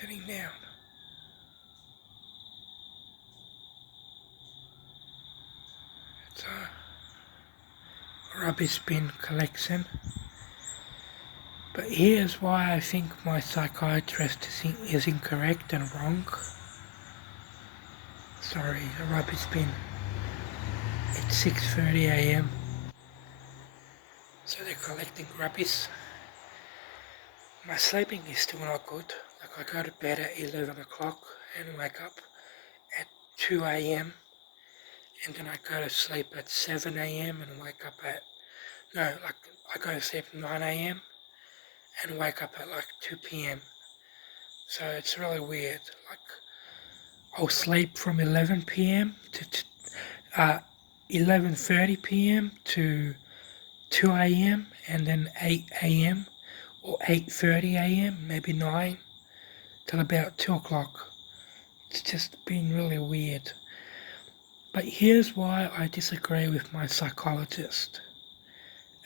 sitting down. It's a rubbish bin collection. But here's why I think my psychiatrist is incorrect and wrong. Sorry, a rubbish bin. It's 6:30 a.m. So they're collecting rubbish. My sleeping is still not good. Like I go to bed at 11 o'clock and wake up at 2 a.m. and then I go to sleep at 7 a.m. and wake up at, no, like I go to sleep at 9 a.m. and wake up at like 2 p.m. So it's really weird. Like I'll sleep from 11 p.m. to 11:30 p.m. to 2 a.m. and then 8 a.m. or 8:30 a.m. maybe 9 till about 2 o'clock. It's just been really weird. But here's why I disagree with my psychologist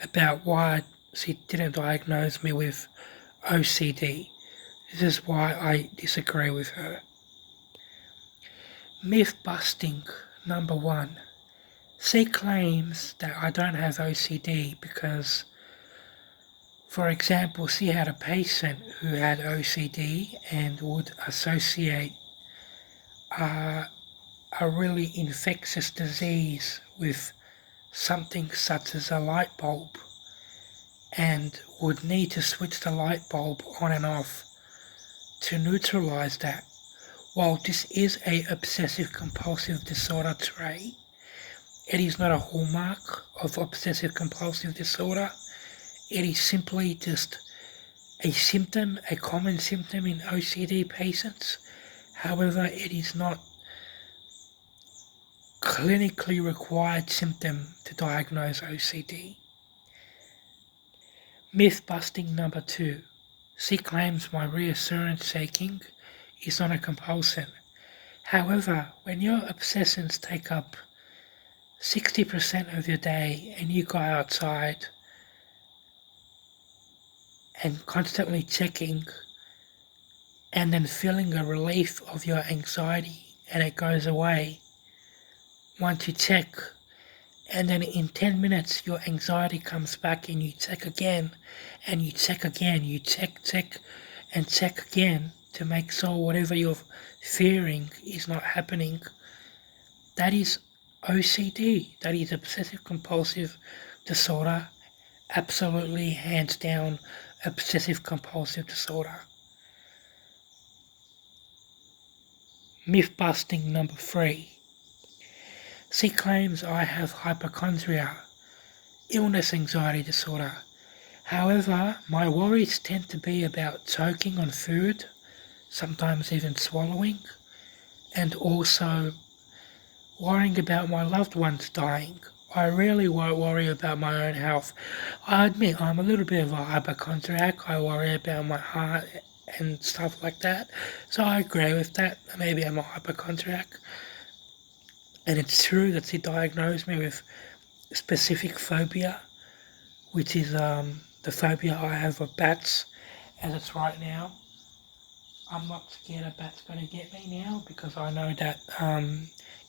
about why she didn't diagnose me with OCD. This is why I disagree with her. Myth busting number 1. She claims that I don't have OCD because, for example, she had a patient who had OCD and would associate a really infectious disease with something such as a light bulb and would need to switch the light bulb on and off to neutralize that. While this is a obsessive compulsive disorder trait, it is not a hallmark of obsessive compulsive disorder. It is simply just a symptom, a common symptom in OCD patients. However, it is not clinically required symptom to diagnose OCD. Myth busting number 2. She claims my reassurance seeking is not a compulsion. However, when your obsessions take up 60% of your day and you go outside and constantly checking and then feeling a relief of your anxiety and it goes away once you check, and then in 10 minutes your anxiety comes back and you check again and you check again, you check and check again to make sure whatever you're fearing is not happening. That is OCD, that is obsessive compulsive disorder, absolutely hands down obsessive compulsive disorder. Myth busting number 3. She claims I have hypochondria, illness anxiety disorder. However, my worries tend to be about choking on food, sometimes even swallowing, and also worrying about my loved ones dying. I really won't worry about my own health. I admit I'm a little bit of a hypochondriac. I worry about my heart and stuff like that. So I agree with that. Maybe I'm a hypochondriac. And it's true that she diagnosed me with specific phobia, which is the phobia I have of bats as it's right now. I'm not scared a bat's going to get me now because I know that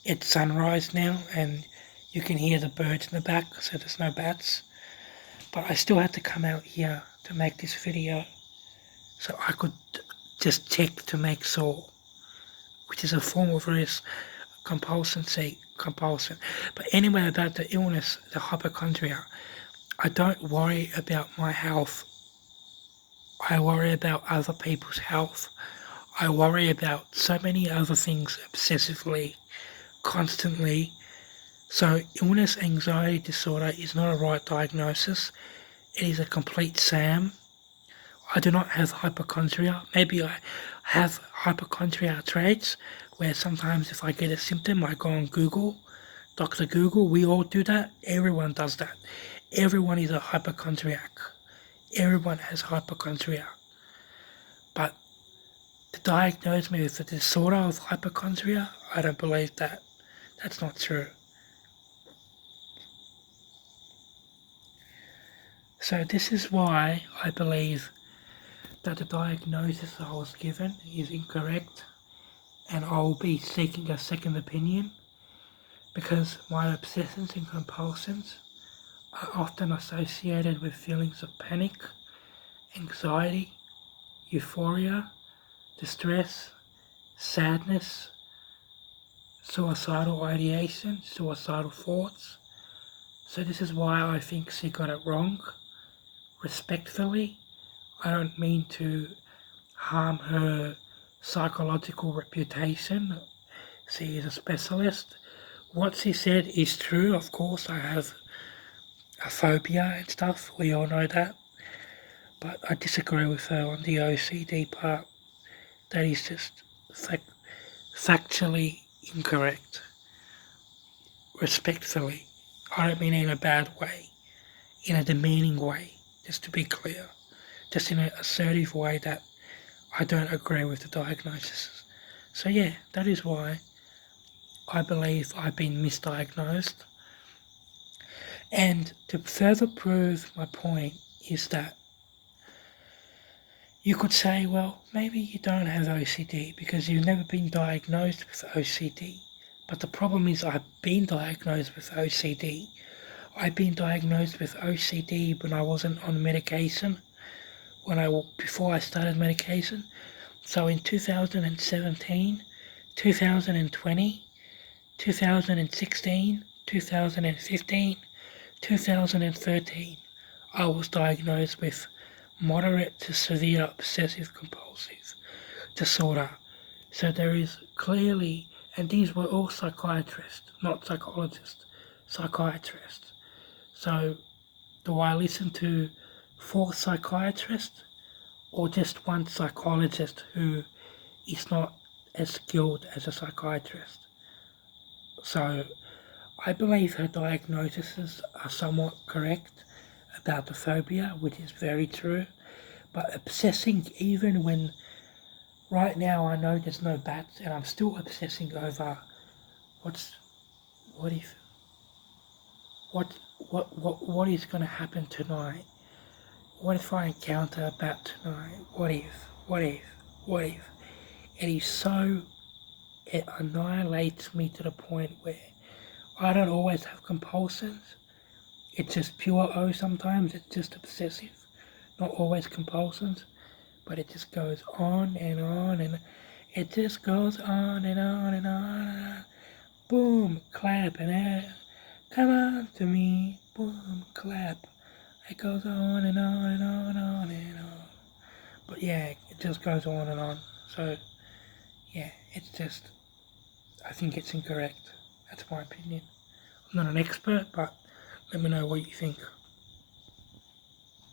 it's sunrise now and you can hear the birds in the back, so there's no bats. But I still had to come out here to make this video so I could just check to make sure, which is a form of risk compulsion. But anyway, about the illness, the hypochondria, I don't worry about my health. I worry about other people's health. I worry about so many other things obsessively, constantly. So illness anxiety disorder is not a right diagnosis. It is a complete sham. I do not have hypochondria. Maybe I have hypochondria traits where sometimes if I get a symptom I go on Google, Dr. Google. We all do that. Everyone does that. Everyone is a hypochondriac. Everyone has hypochondria. But to diagnose me with a disorder of hypochondria, I don't believe that. That's not true. So this is why I believe that the diagnosis I was given is incorrect and I will be seeking a second opinion because my obsessions and compulsions are often associated with feelings of panic, anxiety, euphoria, distress, sadness, suicidal ideation, suicidal thoughts. So this is why I think she got it wrong. Respectfully, I don't mean to harm her psychological reputation. She is a specialist. What she said is true, of course. I have a phobia and stuff, we all know that. But I disagree with her on the OCD part. That is just factually incorrect. Respectfully. I don't mean in a bad way, in a demeaning way, just to be clear. Just in an assertive way that I don't agree with the diagnosis. So yeah, that is why I believe I've been misdiagnosed. And to further prove my point is that you could say, well, maybe you don't have OCD because you've never been diagnosed with OCD. But the problem is I've been diagnosed with OCD. I've been diagnosed with OCD when I wasn't on medication, before I started medication. So in 2017, 2020, 2016, 2015, 2013, I was diagnosed with moderate to severe obsessive compulsive disorder. So there is clearly, and these were all psychiatrists, not psychologists, psychiatrists. So do I listen to 4 psychiatrists or just one psychologist who is not as skilled as a psychiatrist? So I believe her diagnoses are somewhat correct about the phobia, which is very true. But obsessing, even when right now I know there's no bats, and I'm still obsessing over what if what is going to happen tonight? What if I encounter a bat tonight? What if? It is so, it annihilates me to the point where I don't always have compulsions. It's just pure O sometimes, it's just obsessive. Not always compulsions, but it just goes on and on and it just goes on and on and on. And on. Boom, clap and come on to me, boom, clap. It goes on and on and on and on and on. But yeah, it just goes on and on. So yeah, it's just, I think it's incorrect. That's my opinion. I'm not an expert, but let me know what you think.